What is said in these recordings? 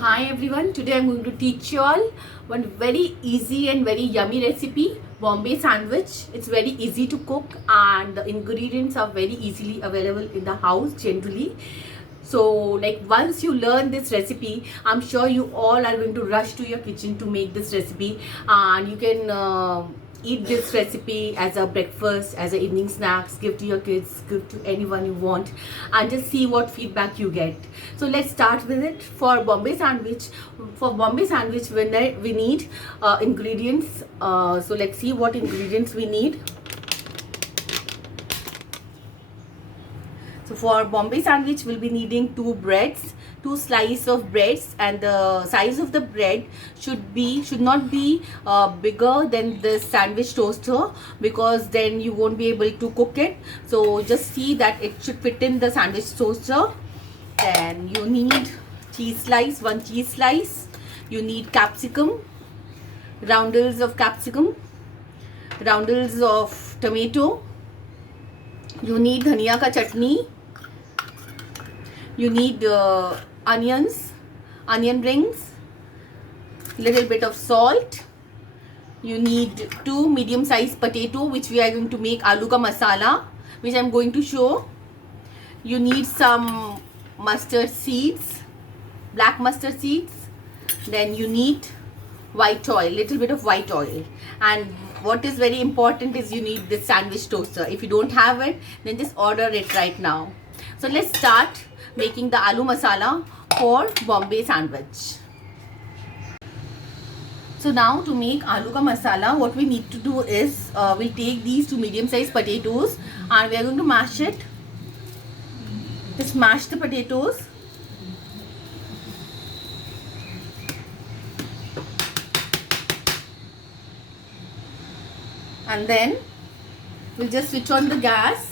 Hi everyone, today I'm going to teach you all one very easy and very yummy recipe, Bombay sandwich. It's very easy to cook and the ingredients are very easily available in the house generally. So like once you learn this recipe, I'm sure you all are going to rush to your kitchen to make this recipe, and you can eat this recipe as a breakfast, as a evening snacks, give to your kids, give to anyone you want, and just see what feedback you get. So let's start with it. For Bombay sandwich, we need ingredients. So let's see what ingredients we need. So for Bombay sandwich, we'll be needing two breads, two slices of breads, and the size of the bread should not be bigger than the sandwich toaster, because then you won't be able to cook it. So just see that it should fit in the sandwich toaster. Then you need cheese slice, one cheese slice. You need capsicum, roundels of capsicum, roundels of tomato. You need dhania ka chutney. You need onions, onion rings, little bit of salt. You need two medium-sized potato, which we are going to make aloo ka masala, which I am going to show. You need some mustard seeds, black mustard seeds. Then you need white oil, little bit of white oil. And what is very important is you need this sandwich toaster. If you don't have it, then just order it right now. So let's start making the aloo masala for Bombay sandwich. So now to make aloo ka masala, what we need to do is we'll take these two medium-sized potatoes and we are going to mash it. Just mash the potatoes. And then we'll just switch on the gas.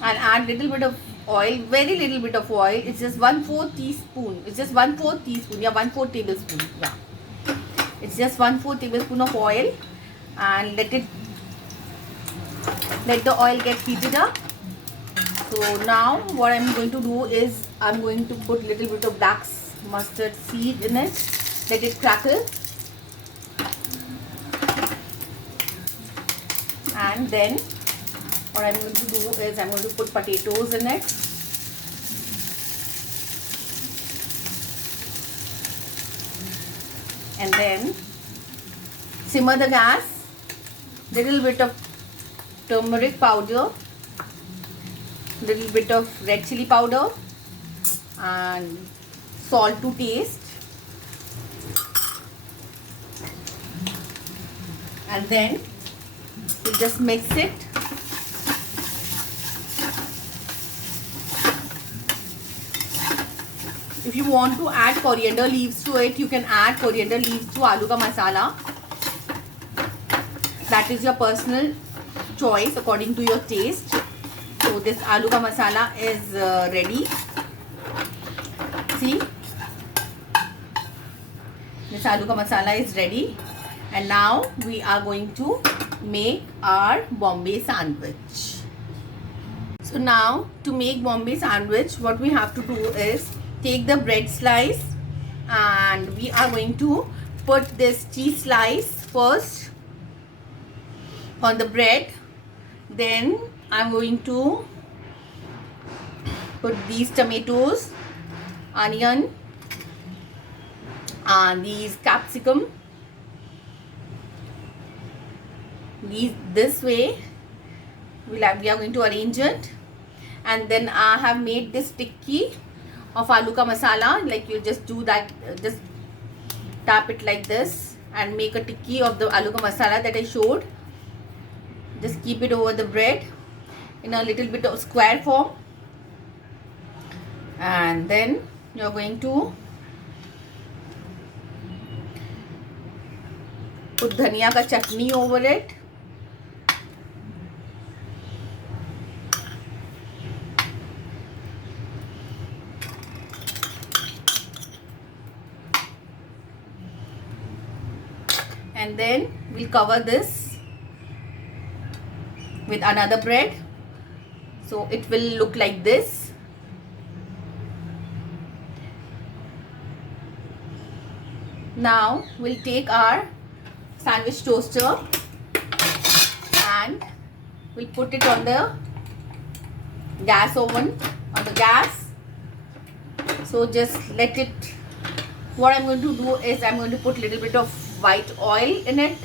And add little bit of oil, very little bit of oil. It's just 1/4 teaspoon. It's just 1/4 teaspoon. Yeah, 1/4 tablespoon. Yeah, it's just 1/4 tablespoon of oil, and let the oil get heated up. So now what I'm going to do is I'm going to put little bit of black mustard seed in it. Let it crackle, and then what I'm going to do is I'm going to put potatoes in it. And then simmer the gas. Little bit of turmeric powder, little bit of red chili powder, and salt to taste. And then you just mix it. If you want to add coriander leaves to it, you can add coriander leaves to aloo ka masala. That is your personal choice according to your taste. So this aloo ka masala is ready. See, this aloo ka masala is ready, and now we are going to make our Bombay sandwich. So now to make Bombay sandwich, what we have to do is take the bread slice, and we are going to put this cheese slice first on the bread. Then I'm going to put these tomatoes, onion, and these capsicum. This way we are going to arrange it. And then I have made this tikki of aloo ka masala. Like you just do that, just tap it like this and make a tikki of the aloo ka masala that I showed. Just keep it over the bread in a little bit of square form, and then you're going to put dhania ka chutney over it. And then we'll cover this with another bread. So it will look like this. Now we'll take our sandwich toaster and we'll put it on the gas oven, on the gas. So just let it, what I'm going to do is I'm going to put a little bit of white oil in it,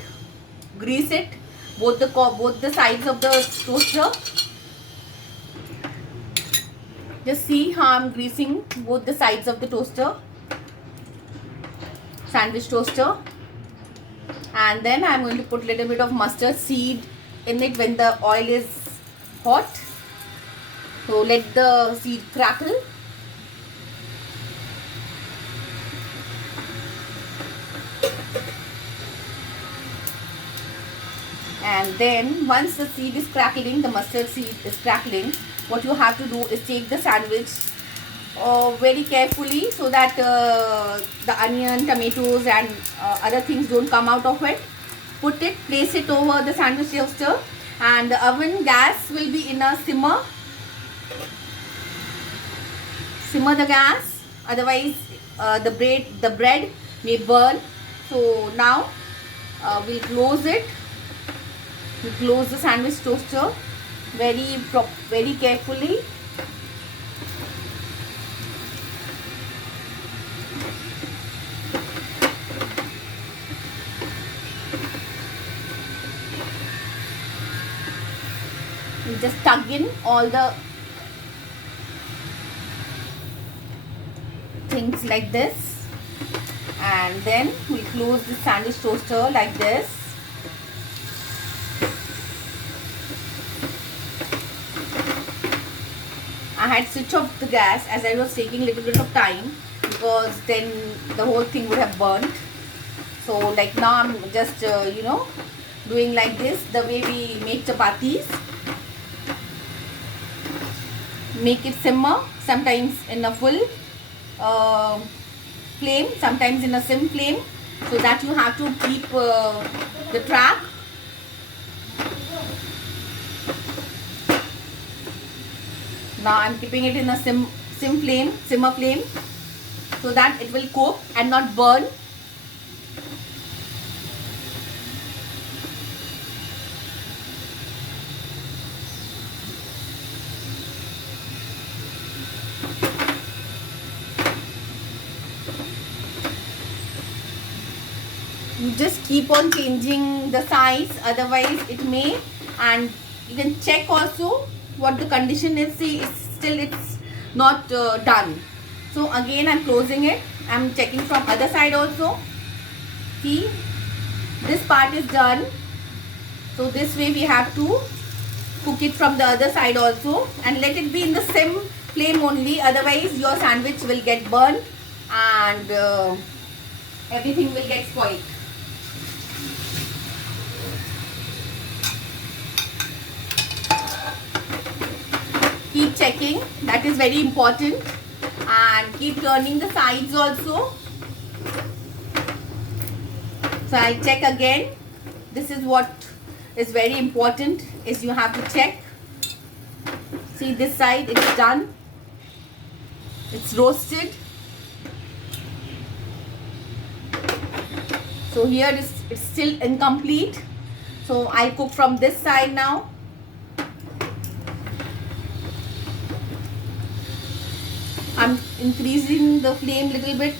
grease it, both the sides of the toaster. Just see how I'm greasing both the sides of the toaster, sandwich toaster. And then I'm going to put a little bit of mustard seed in it when the oil is hot. So let the seed crackle. And then once the seed is crackling, the mustard seed is crackling, what you have to do is take the sandwich very carefully so that the onion, tomatoes and other things don't come out of it. Put it, place it over the sandwich toaster, and the oven gas will be in a simmer. Simmer the gas, otherwise the bread may burn. So now we'll close it. We close the sandwich toaster very carefully. We just tug in all the things like this, and then we close the sandwich toaster like this. I had switched off the gas as I was taking a little bit of time, because then the whole thing would have burnt. So like now I'm just doing like this, the way we make chapatis. Make it simmer, sometimes in a full flame, sometimes in a sim flame, so that you have to keep the track. Now I'm keeping it in a simmer flame, so that it will cook and not burn. You just keep on changing the size, otherwise it may, and you can check also what the condition is. See, it's not done. So again I'm closing it. I'm checking from other side also. See, this part is done. So this way we have to cook it from the other side also, and let it be in the same flame only, otherwise your sandwich will get burned and everything will get spoiled. Keep checking, that is very important, and keep turning the sides also. So I'll check again. This is what is very important, is you have to check. See, this side, it's done, it's roasted. So here it's still incomplete, so I'll cook from this side now. I'm increasing the flame a little bit.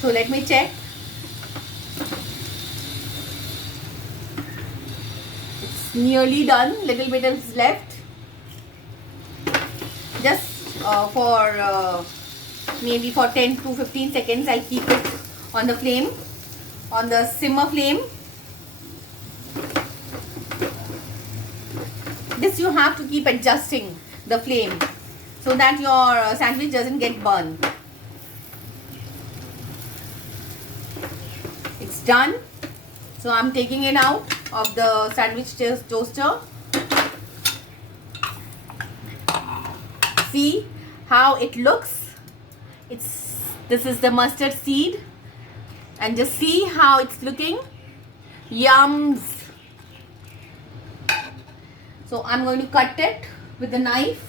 So let me check. It's nearly done. Little bit is left. Just for maybe for 10 to 15 seconds, I'll keep it on the flame, on the simmer flame. This you have to keep adjusting the flame so that your sandwich doesn't get burned. It's done. So I'm taking it out of the sandwich toaster. See how it looks. This is the mustard seed, and just see how it's looking. Yums. So I'm going to cut it with a knife.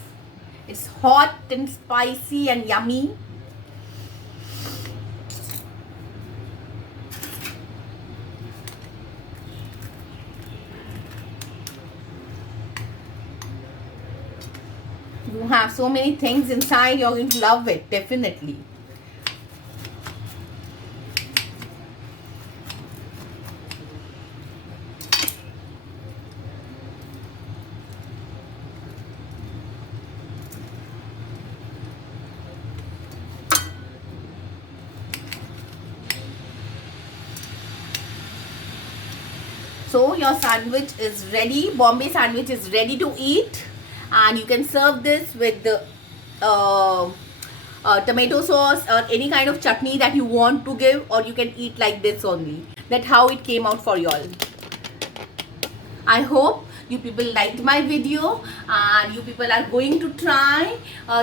It's hot and spicy and yummy. You have so many things inside, you're going to love it, definitely. So your sandwich is ready. Bombay sandwich is ready to eat, and you can serve this with the tomato sauce or any kind of chutney that you want to give, or you can eat like this only. That's how it came out for y'all. I hope you people liked my video and you people are going to try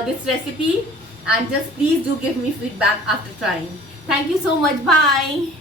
this recipe, and just please do give me feedback after trying. Thank you so much. Bye.